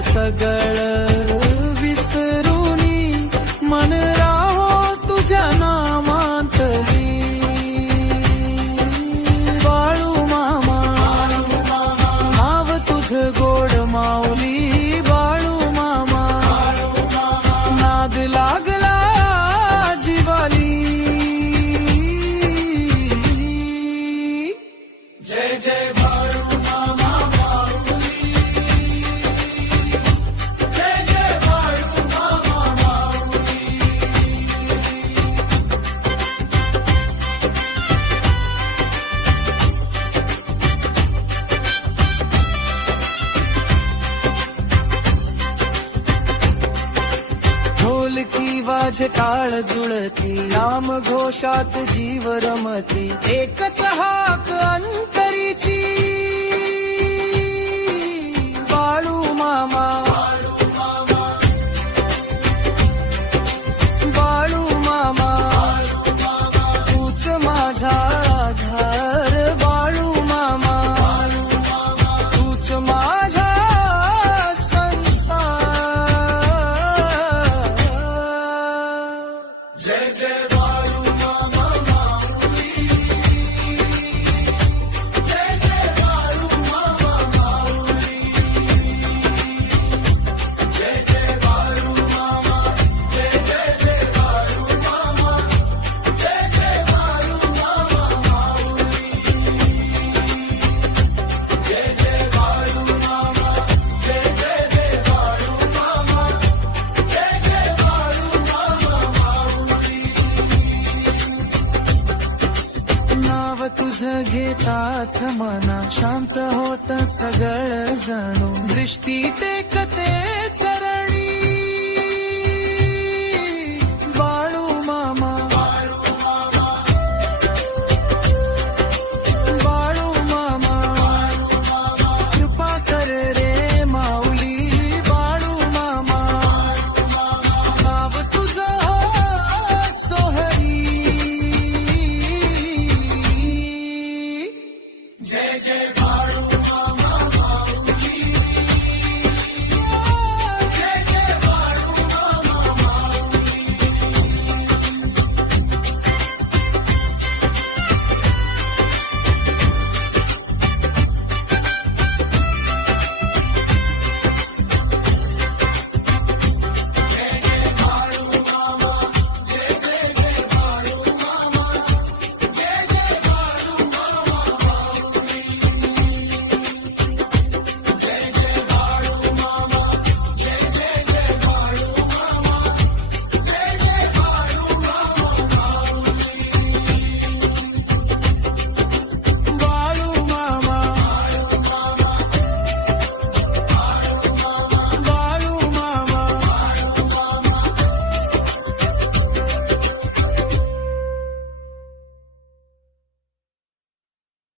सगळं विसरूनी मन राहो तुझ्या नामांतरी बाळू मामा नाव तुझ गोड माऊली बाळू मामा नाद लागला जीवाली जय जय बाळू मामा माऊली जय जय बाळू मामा माऊली ढोलकी वाज टाळ जुळती नाम घोषात जीव रमती एकच हाक अंतरीची बाळू मामा बाळू मामा तूच माझा आधार बाळू मामा तूच माझा संसार जय जय बाळू मामा माऊली जय जय बाळू मामा माऊली जय जय बाळू मामा जय जय जय बाळू मामा जय जय बाळू मामा माऊली जय जय बाळू मामा जय जय जय बाळू मामा जय जय बाळू मामा माऊली नाव तुझ घेताच मना शांत होत सगळं जणू दृष्टी टेकते